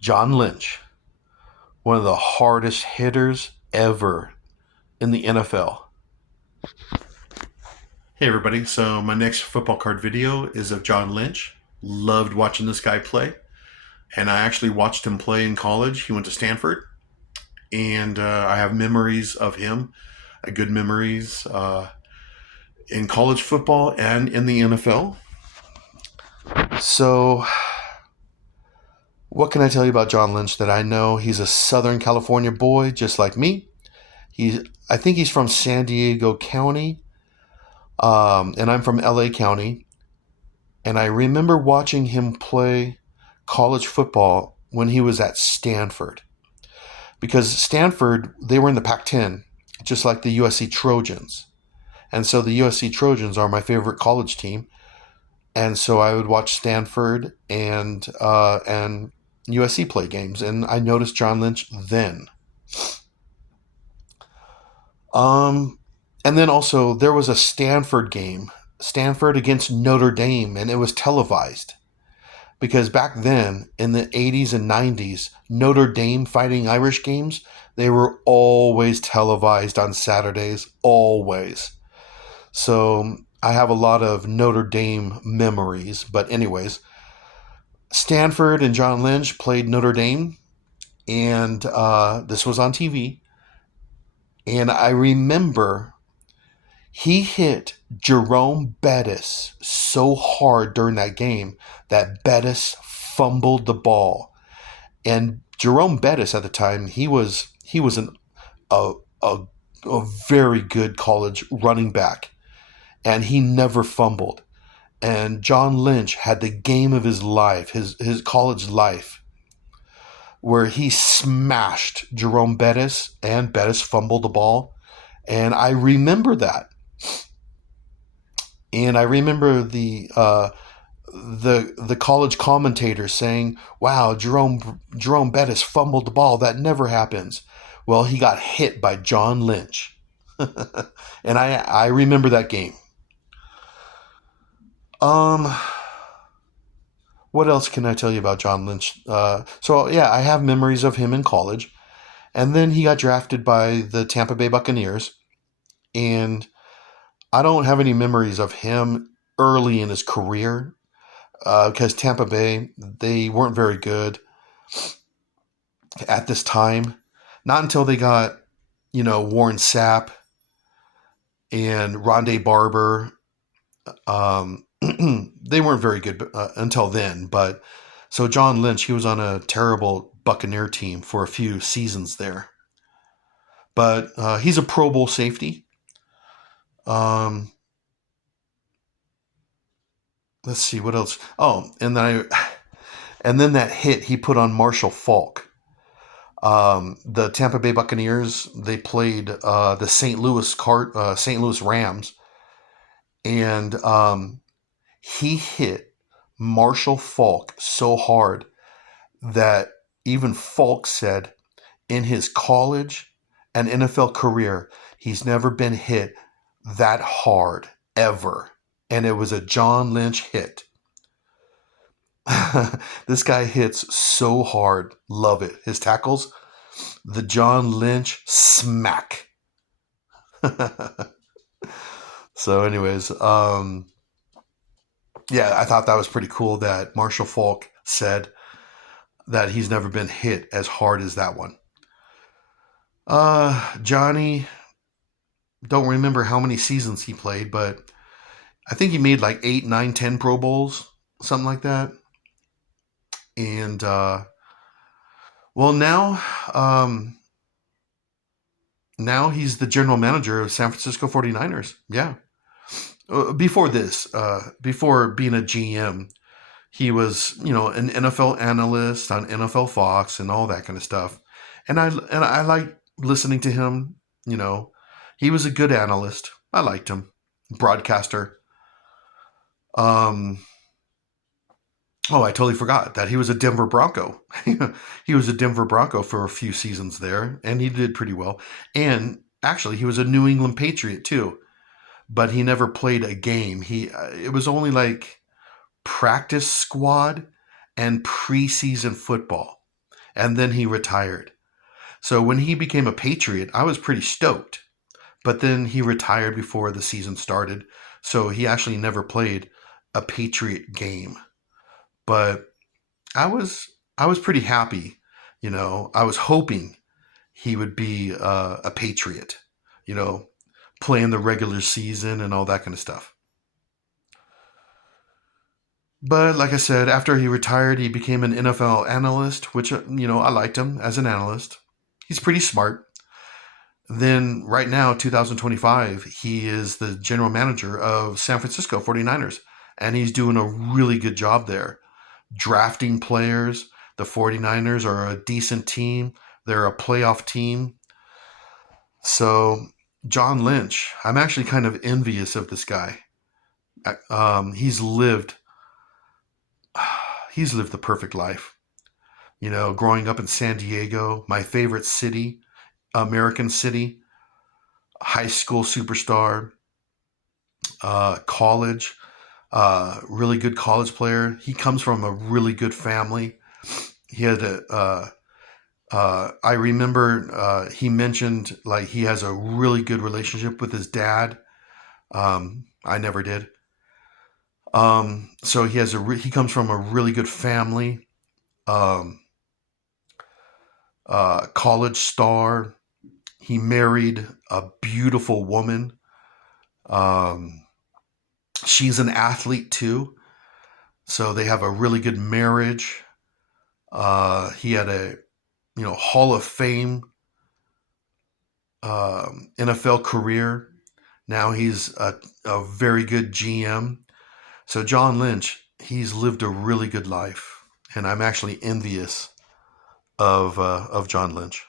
John Lynch, one of the hardest hitters ever in the NFL. Hey everybody, so my next football card video is of John Lynch. Loved watching this guy play, and I actually watched him play in college. He went to Stanford, and I have memories of him, good memories in college football and in the NFL. So, what can I tell you about John Lynch that I know? He's a Southern California boy, just like me. I think he's from San Diego County, and I'm from LA County. And I remember watching him play college football when he was at Stanford. Because Stanford, they were in the Pac-10, just like the USC Trojans. And so the USC Trojans are my favorite college team. And so I would watch Stanford and USC play games, and I noticed John Lynch then. Um, and then also there was a Stanford game, Stanford against Notre Dame, and it was televised because back then in the 80s and 90s, Notre Dame Fighting Irish games, they were always televised on Saturdays, always. So I have a lot of Notre Dame memories. But anyways, Stanford and John Lynch played Notre Dame, and this was on TV. And I remember he hit Jerome Bettis so hard during that game that Bettis fumbled the ball. And Jerome Bettis at the time, he was a, a, a very good college running back, and he never fumbled. And John Lynch had the game of his life, his college life, where he smashed Jerome Bettis and Bettis fumbled the ball. And I remember that. And I remember the college commentators saying, "Wow, Jerome Bettis fumbled the ball. That never happens." Well, he got hit by John Lynch, and I remember that game. Um, what else can I tell you about John Lynch? So yeah, I have memories of him in college, and then he got drafted by the Tampa Bay Buccaneers, and I don't have any memories of him early in his career because Tampa Bay, they weren't very good at this time. Not until they got, Warren Sapp and Rondé Barber. They weren't very good until then. But so John Lynch, he was on a terrible Buccaneer team for a few seasons there. But he's a Pro Bowl safety. Um, let's see what else. Oh, and then that hit he put on Marshall Faulk. The Tampa Bay Buccaneers, they played the St. Louis Rams, and he hit Marshall Faulk so hard that even Faulk said in his college and NFL career, he's never been hit that hard ever. And it was a John Lynch hit. This guy hits so hard. Love it. His tackles, the John Lynch smack. So, anyways, yeah, I thought that was pretty cool that Marshall Faulk said that he's never been hit as hard as that one. Johnny, don't remember how many seasons he played, but I think he made like 8, 9, 10 Pro Bowls, something like that. And well, now he's the general manager of San Francisco 49ers. Yeah. Before this, before being a GM, he was, an NFL analyst on NFL Fox and all that kind of stuff. And I like listening to him. He was a good analyst. I liked him, broadcaster. Um, oh, I totally forgot that he was a Denver Bronco. He was a Denver Bronco for a few seasons there, and he did pretty well. And actually, he was a New England Patriot too, but he never played a game. It was only like practice squad and preseason football. and then he retired. So when he became a Patriot, I was pretty stoked. But then he retired before the season started, so he actually never played a Patriot game. But I was I was pretty happy. I was hoping he would be a Patriot. You know, playing the regular season and all that kind of stuff. But like I said, after he retired, he became an NFL analyst, which I liked him as an analyst. He's pretty smart. Then right now, 2025, he is the general manager of San Francisco 49ers, and he's doing a really good job there. Drafting players. The 49ers are a decent team. They're a playoff team. So, John Lynch, I'm actually kind of envious of this guy. He's lived he's lived the perfect life. Growing up in San Diego, my favorite city, American city, high school superstar, college, really good college player. He comes from a really good family. He had I remember he mentioned like he has a really good relationship with his dad. I never did. So he comes from a really good family. Um, College star. He married a beautiful woman. Um, she's an athlete too, so they have a really good marriage. He had a Hall of Fame NFL career. Now he's a very good GM. So John Lynch, he's lived a really good life, and I'm actually envious of John Lynch.